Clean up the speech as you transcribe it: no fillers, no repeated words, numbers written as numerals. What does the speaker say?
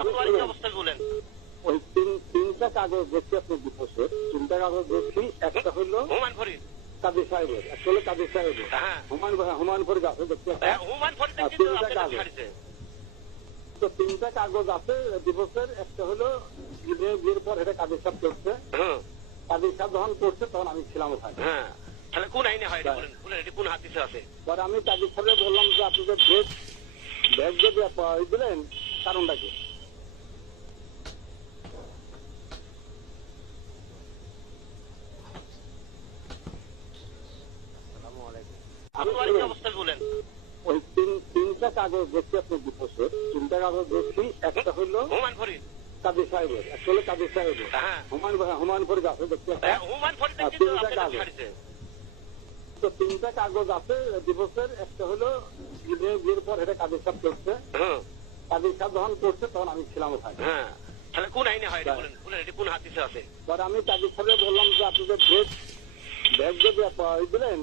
আমি অবস্থা বলেন। ওই তিনটা কাগজ দেখছি আপনার ডিভোর্সে, তিনটা কাগজ দেখছি। একটা হইলো হুমায়ুন ফরিদ, কাদের সাহেবের, একটা হলো কাদের সাহেবের, হ্যাঁ হুমায়ুন ফরিদ আছে দেখছি একটা। হুমায়ুন ফরিদ তিনটা কাগজ, তো তিনটা কাগজ আছে ডিভোর্সের। একটা হলো বিয়ের পর এটা কাদের সাহেব করছে, কাদের সাহেব যখন করছে তখন আমি ছিলাম ওখানে। হ্যাঁ, তাহলে কোন আইনে হয় এটা বলেন, বলেন এটি কোন হাদিসে আছে? পরে আমি কাদের সাহেবকে বললাম যে আপনি যে ব্যাগ যে দিলেন কারণটা কি? আমি অবস্থা বলেন। ওই তিনটা কাগজ দেখছি আপনার ডিভোর্সে, তিনটা কাগজ দেখছি। একটা হইলো হুমায়ুন ফরিদ, কাদের সাহেবের, একটা হলো কাদের সাহেবের, হ্যাঁ হুমায়ুন ফরিদ আছে দেখছি একটা। হুমায়ুন ফরিদ তিনটা কাগজ, তো তিনটা কাগজ আছে ডিভোর্সের। একটা হলো বিয়ের পর এটা কাদের সাহেব করছে, কাদের সাহেব যখন করছে তখন আমি ছিলাম ওখানে। হ্যাঁ, তাহলে কোন আইনে হয় এটা বলেন, বলেন এটি কোন হাদিসে আছে? পরে আমি কাদের সাহেবকে বললাম যে আপনি যে ব্যাগ যে দিলেন